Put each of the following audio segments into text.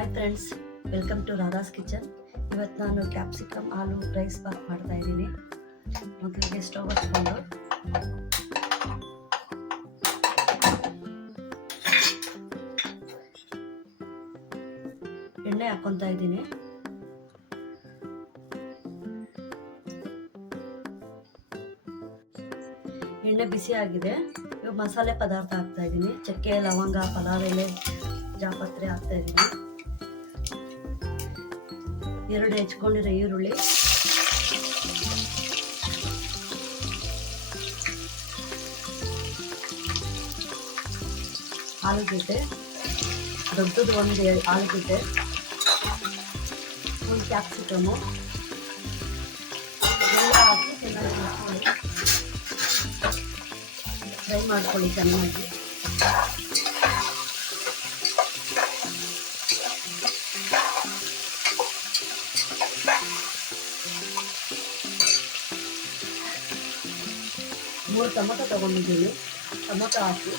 Hi friends, welcome to Radha's kitchen. ಇವತ್ತು ನಾನು capsicum ಆಲೂ rice Baat ಮಾಡ್ತಾ ಇದ್ದೀನಿ. ಮೊದಲಿಗೆ ಸ್ಟವ್ ಹಚ್ಕೊಂಡು ಎಣ್ಣೆ ಹಾಕ್ಕೊತಾ ಇದ್ದೀನಿ. ಎಣ್ಣೆ ಬಿಸಿ ಆಗಿದೆ. ಇವಾಗ ಮಸಾಲೆ ಪದಾರ್ಥ ಹಾಕ್ತಾ ಇದ್ದೀನಿ. ಚಕ್ಕೆ, ಲವಂಗ, ಪಲಾವ್ ಎಲೆ, ಜಾಪತ್ರೆ ಹಾಕ್ತಾ ಇದ್ದೀನಿ. 2 ಹೆಚ್ಕೊಂಡಿರೋ ಈರುಳ್ಳಿ, ಆಲೂಗಡ್ಡೆ, ದೊಡ್ಡದು 1 ಆಲೂಗಡ್ಡೆ, 1 ಕ್ಯಾಪ್ಸಿಕಮು ಎಲ್ಲ ಹಾಕಿ ಚೆನ್ನಾಗಿ ಫ್ರೈ ಮಾಡ್ಕೊಳ್ಳಿ ಚೆನ್ನಾಗಿ. ಮೂರು ಟೊಮೊಟೊ ತಗೊಂಡಿದ್ದೀನಿ. ಟೊಮೊಟೊ ಹಾಕಿ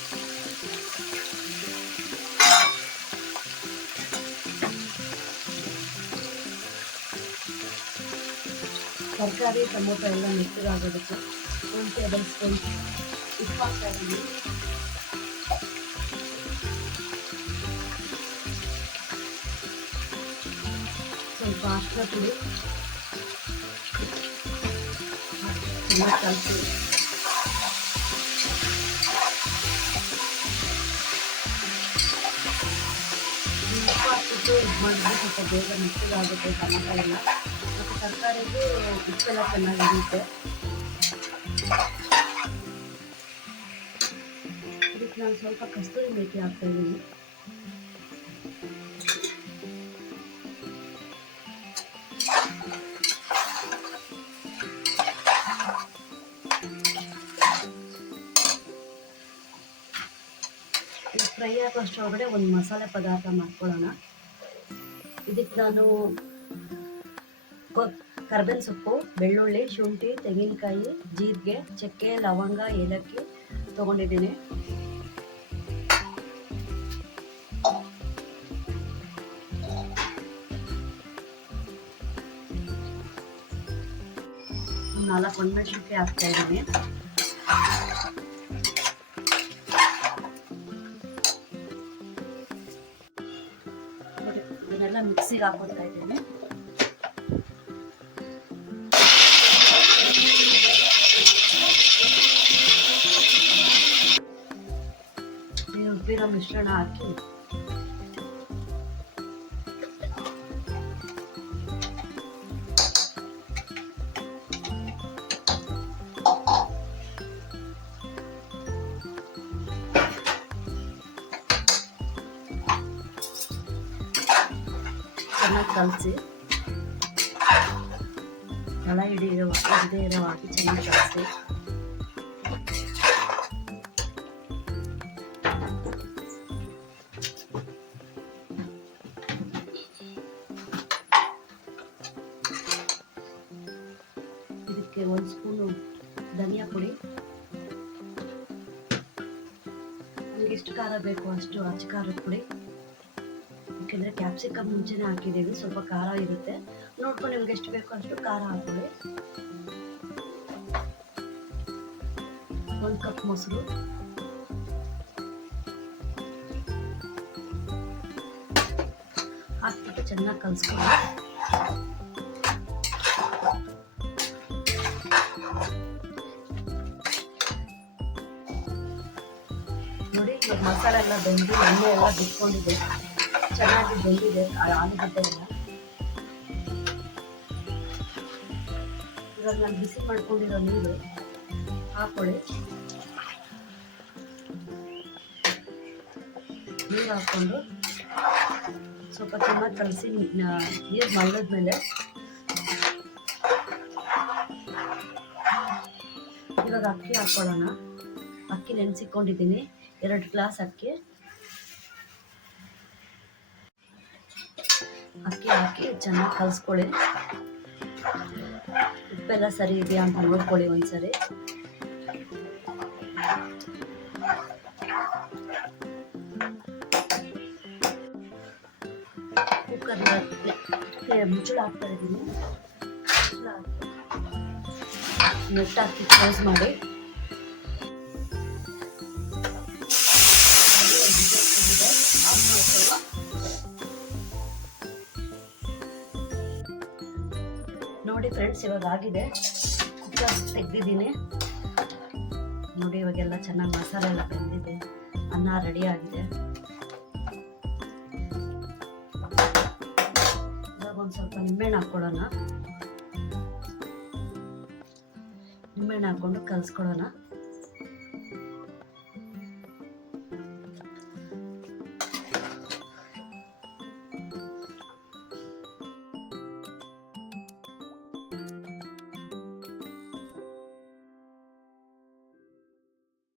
ತರಕಾರಿ ಟೊಮೊಟೊ ಎಲ್ಲ ಮೆತ್ತಗಾಗೋದಕ್ಕೆ 1 ಟೇಬಲ್ ಸ್ಪೂನ್ ಉಪ್ಪು ಹಾಕ್ತಾ ಇದ್ದೀನಿ. ಸ್ವಲ್ಪ ಅರಿಶಿನ ಪುಡಿ ಚೆನ್ನಾಗಿ ಕಲಸಿ ಉಪ್ಪು ಹಾಕ್ಬಿಟ್ಟು ಇದು ಮಾಡಿದ್ರೆ ಸ್ವಲ್ಪ ಬೇಗ ಮೆತ್ತಗಾಗುತ್ತೆ ಟೊಮೊಟೊ ಎಲ್ಲ. ಮತ್ತು ತರಕಾರಿಗೂ ಉಪ್ಪೆಲ್ಲ ಚೆನ್ನಾಗಿರುತ್ತೆ. ಇದಕ್ಕೆ ನಾನು ಸ್ವಲ್ಪ ಕಸ್ತೂರಿ ಮೇಥಿ ಹಾಕ್ತಾ ಇದ್ದೀನಿ. ಫ್ರೈ ಆಗೋಷ್ಟರೊಳಗಡೆ ಒಂದು ಮಸಾಲೆ ಪದಾರ್ಥ ಮಾಡ್ಕೊಳ್ಳೋಣ. ಇದಕ್ಕೆ ನಾನು ಕರ್ಬೇವಿನ ಸೊಪ್ಪು, ಬೆಳ್ಳುಳ್ಳಿ, ಶುಂಠಿ, ತೆಂಗಿನಕಾಯಿ, ಜೀರಿಗೆ, ಚಕ್ಕೆ, ಲವಂಗ, ಏಲಕ್ಕಿ ತೊಗೊಂಡಿದ್ದೀನಿ. ಒಂದು 4 ಒಣಮೆಣಸಿನಕಾಯಿ ಹಾಕ್ತಾ ಇದ್ದೀನಿ. ಇದನ್ನೆಲ್ಲ ಮಿಕ್ಸಿಗೆ ಹಾಕೋತಾ ಇದ್ದೀನಿ. ರುಬ್ಬಿರೋ ಮಿಶ್ರಣ ಹಾಕಿ ಚೆನ್ನಾಗಿ ಕಲಸಿ, ತಳ ಹಿಡಿಯೋ ಹಾಕಿ ಚೆನ್ನಾಗಿ ಕಲಸಿ. ಇದಕ್ಕೆ 1 ಸ್ಪೂನು ಧನಿಯಾ ಪುಡಿ, ನಮ್ಗೆ ಎಷ್ಟು ಖಾರ ಬೇಕು ಅಷ್ಟು ಅಚ್ಚ ಖಾರದ ಪುಡಿ. ಯಾಕೆಂದರೆ ಕ್ಯಾಪ್ಸಿಕಮ್ ಮುಂಚೆನೇ ಹಾಕಿದ್ದೀವಿ, ಸ್ವಲ್ಪ ಖಾರ ಇರುತ್ತೆ. ನೋಡ್ಕೊಂಡು ನಿಮ್ಗೆ ಎಷ್ಟು ಬೇಕೋ ಅಷ್ಟು ಖಾರ ಹಾಕೊಳ್ಳಿ. 1 ಕಪ್ ಮೊಸರು, ಹಾಕ್ಬಿಟ್ಟು ಚೆನ್ನಾಗಿ ಕಲಿಸ್ಕೊಳ್ಳಿ. ನೋಡಿ, ಇವಾಗ ಮಸಾಲೆ ಎಲ್ಲ ಬೆಂದು ಎಣ್ಣೆ ಎಲ್ಲ ಬಿಟ್ಕೊಂಡಿದೆ, ಚೆನ್ನಾಗಿ ಬೆಂದಿದೆ ಆಲೂಗಡ್ಡೆ ಎಲ್ಲ. ಇವಾಗ ನಾನು ಬಿಸಿ ಮಾಡ್ಕೊಂಡಿರೋ ನೀರು ಹಾಕೊಳ್ಳಿ. ನೀರು ಹಾಕ್ಕೊಂಡು ಸ್ವಲ್ಪ ಚೆನ್ನಾಗಿ ಕಲಸಿ. ನೀರು ಮಳ್ಳದ್ಮೇಲೆ ಇವಾಗ ಅಕ್ಕಿ ಹಾಕ್ಕೊಳ್ಳೋಣ. ಅಕ್ಕಿ ನೆನೆಸಿಕೊಂಡಿದ್ದೀನಿ, 2 ಗ್ಲಾಸ್ ಅಕ್ಕಿ ಹಾಕಿ ಚೆನ್ನಾಗಿ ಕಲಿಸ್ಕೊಳ್ಳಿ. ಉಪ್ಪೆಲ್ಲ ಸರಿ ಇದೆಯಾ ಅಂತ ನೋಡ್ಕೊಳ್ಳಿ ಒಂದ್ಸರಿ. ಕುಕ್ಕರ್ನ ಮುಚ್ಚಳ ಹಾಕ್ತಾ ಇದ್ದೀನಿ. ನೆಟ್ ಹಾಕಿ ಕ್ಲೋಸ್ ಮಾಡಿ ನೋಡಿ ಫ್ರೆಂಡ್ಸ್, ಇವಾಗ ಆಗಿದೆ. ಕುಕ್ಕರ್ ತೆಗೆದಿದ್ದೀನಿ ನೋಡಿ. ಇವಾಗೆಲ್ಲ ಚೆನ್ನಾಗಿ ಮಸಾಲೆ ಎಲ್ಲ ಬೆಂದಿದೆ, ಅನ್ನ ರೆಡಿ ಆಗಿದೆ. ಇವಾಗ ಒಂದು ಸ್ವಲ್ಪ ನಿಂಬೆಹಣ್ಣು ಹಾಕ್ಕೊಳ್ಳೋಣ. ನಿಂಬೆಹಣ್ಣು ಹಾಕ್ಕೊಂಡು ಕಲಿಸ್ಕೊಳ್ಳೋಣ.